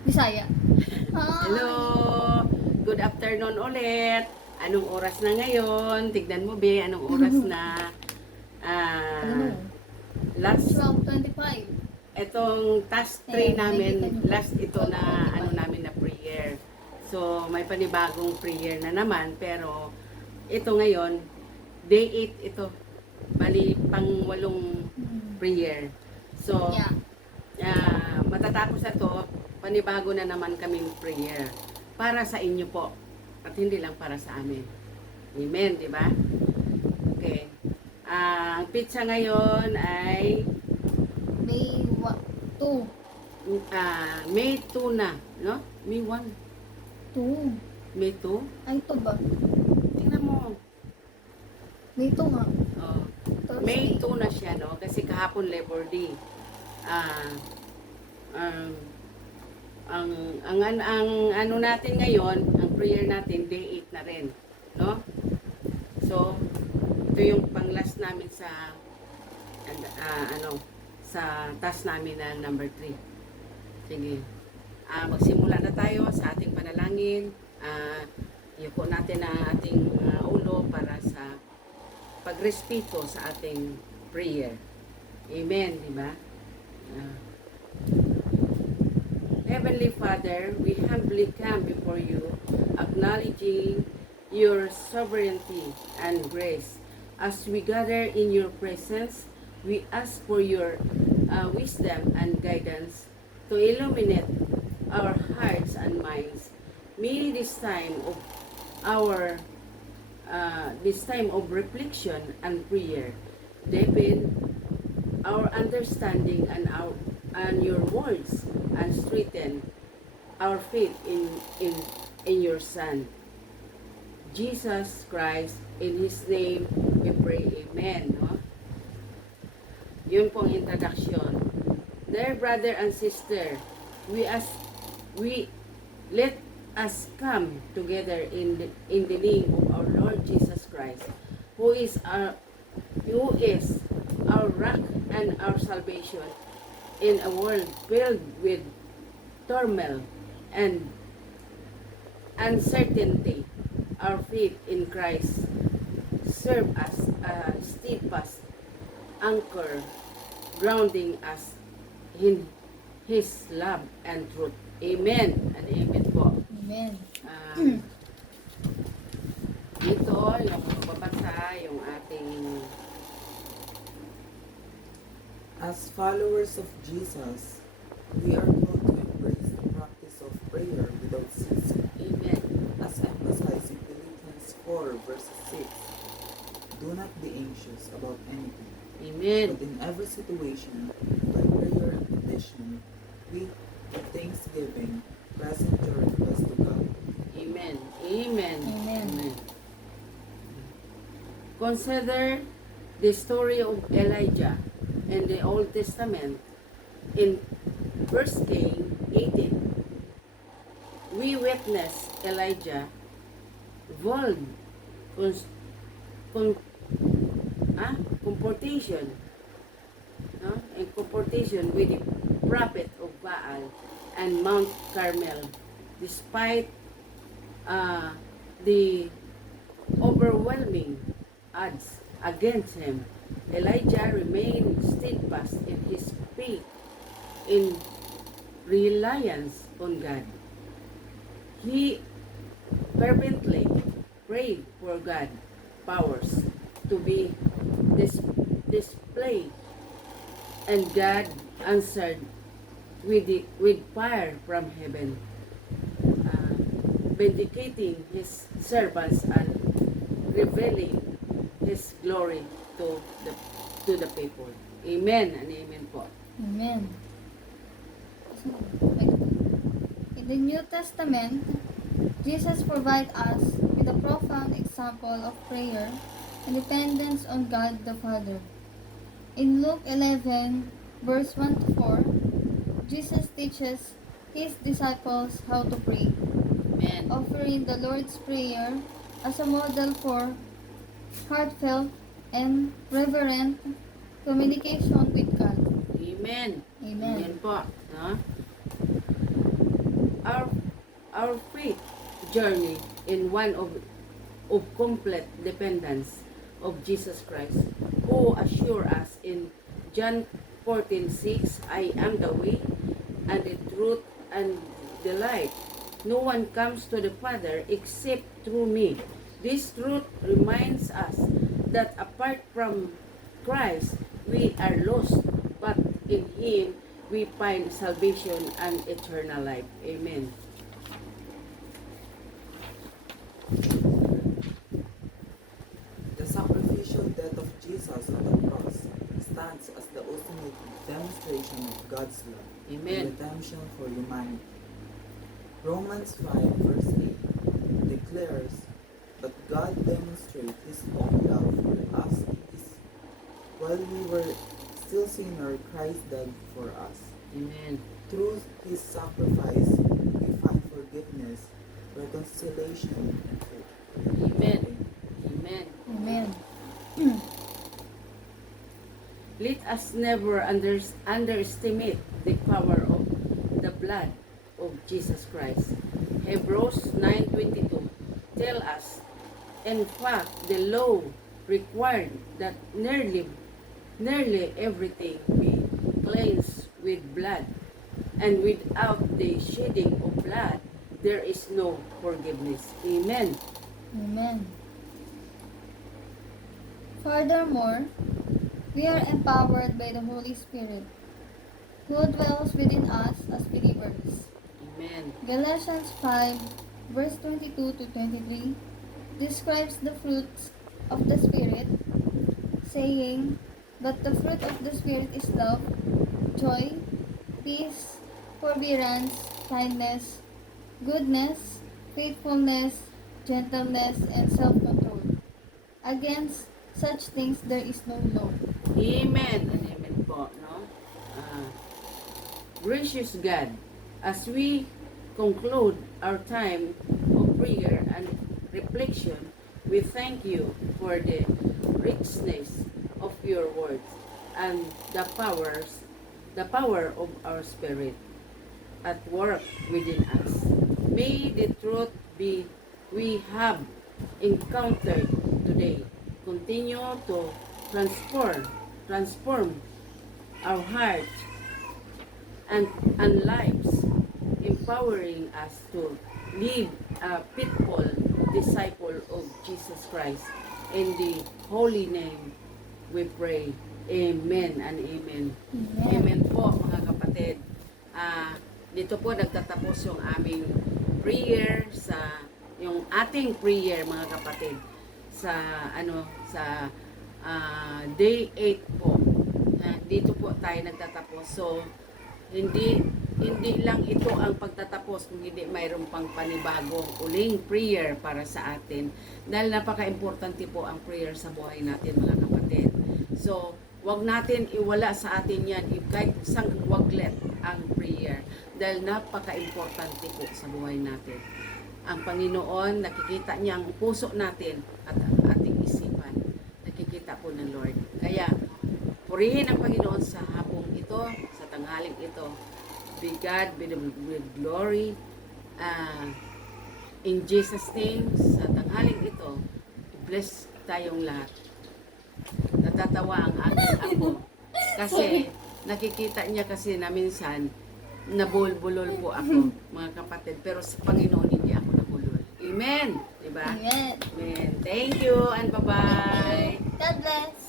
Bisaya. Hello! Good afternoon ulit. Anong oras na ngayon? Tignan mo, Be, anong oras na? Ano? Last, 12:25. itong task 3 Ayan, namin, nakikita niyo po. last ito na ano namin na prayer. So, may panibagong prayer na naman, pero ito ngayon, day 8 ito. Bali, pang 8 prayer. So, Yeah. matatapos na to, panibago na naman kaming prayer para sa inyo po at hindi lang para sa amin. Amen, di ba? Okay. Ang pizza ngayon ay May 2. May 2 na, no? May 1, 2. May 2. Ay, 2 ba? Tingnan mo. May 2 nga. Oh. May 2 na siya, no? Kasi kahapon Labor Day. Ang ano natin ngayon, ang prayer natin day 8 na rin, no? So, ito yung pang-last namin sa sa task namin na number 3. Sige. Magsimula na tayo sa ating panalangin. Yuko natin ang ating ulo para sa pagrespeto sa ating prayer. Amen, di ba? Heavenly Father, we humbly come before you, acknowledging your sovereignty and grace. As we gather in your presence, we ask for your wisdom and guidance to illuminate our hearts and minds. May this time of reflection and prayer deepen our understanding and your words and strengthen our faith in your Son, Jesus Christ. In His name we pray, Amen. No? Yun pong introduction. Dear brother and sister, let us come together in the name of our Lord Jesus Christ, who is our rock and our salvation in a world filled with turmoil and uncertainty. Our faith in Christ serve as a steadfast anchor, grounding us in His love and truth. Amen and amen po. Amen. Ito yung babasa yung ating As followers of Jesus, we are called to embrace the practice of prayer without ceasing, Amen. as emphasized in Philippians 4 verses 6. Do not be anxious about anything, Amen. but in every situation, by prayer and petition, with thanksgiving, present your request to God. Amen. Amen. Amen. Consider the story of Elijah in the Old Testament in 1 Kings 18. We witness Elijah bold confrontation, no? In confrontation with the prophet of Baal and Mount Carmel, despite the overwhelming odds against him. Elijah remained steadfast in his faith in reliance on God. He fervently prayed for God's powers to be displayed, and God answered with fire from heaven, vindicating His servants and revealing His glory to the people. Amen and amen po. Amen. In the New Testament, Jesus provides us with a profound example of prayer and dependence on God the Father. In Luke 11, verse 1 to 4, Jesus teaches His disciples how to pray, Amen. offering the Lord's Prayer as a model for heartfelt and reverent communication with God. Amen. Amen. Amen po. No? our faith journey in one of complete dependence of Jesus Christ, who assure us in John 14:6, I am the way and the truth and the life. No one comes to the Father except through me. This truth reminds us that apart from Christ, we are lost, but in Him, we find salvation and eternal life. Amen. The sacrificial death of Jesus on the cross stands as the ultimate demonstration of God's love Amen. and redemption for humanity. Romans 5 verse 8 declares that God demonstrates His own love for us is, while we were still sinners, Christ died for us. Amen. Through His sacrifice, we find forgiveness, reconciliation, and hope. Amen. Amen. Amen. Let us never underestimate the power of the blood of Jesus Christ. Hebrews 9:22 tell us, in fact, the law required that nearly everything be cleansed with blood, and without the shedding of blood, there is no forgiveness. Amen. Amen. Furthermore, we are empowered by the Holy Spirit, who dwells within us as believers. Amen. Galatians 5, verse 22 to 23 describes the fruits of the Spirit, saying, "But the fruit of the Spirit is love, joy, peace, forbearance, kindness, goodness, faithfulness, gentleness, and self-control. Against such things there is no law." Amen and amen po, no? Gracious God, as we conclude our time of prayer and reflection, we thank you for the richness of your words and the power of our Spirit at work within us. May the truth we have encountered today continue to transform our hearts and lives, empowering us to live a faithful disciple of Jesus Christ. In the holy name we pray. Amen and amen. Amen. Amen po mga kapatid. Dito po nagtatapos yung aming prayer yung ating prayer mga kapatid sa day 8 po. Dito po tayo nagtatapos. So hindi lang ito ang pagtatapos, kung hindi mayroon pang panibagong uling prayer para sa atin, dahil napaka-importante po ang prayer sa buhay natin mga kapatid. So wag natin iwala sa atin yan, kahit isang waglet ang prayer, dahil napaka-importante po sa buhay natin. Ang Panginoon, nakikita niya ang puso natin at ang ating isipan. Nakikita po ng Lord. Kaya, purihin ang Panginoon sa hapong ito, sa tanghaling ito. Be God, be with glory. In Jesus' name, sa tanghaling ito, bless tayong lahat. Natatawa ang aking apo. Kasi, nakikita niya kasi na minsan, nabulbulol po ako, mga kapatid. Pero sa Panginoon, hindi ako nabulol. Amen! Diba? Amen. Amen. Thank you and bye-bye. God bless.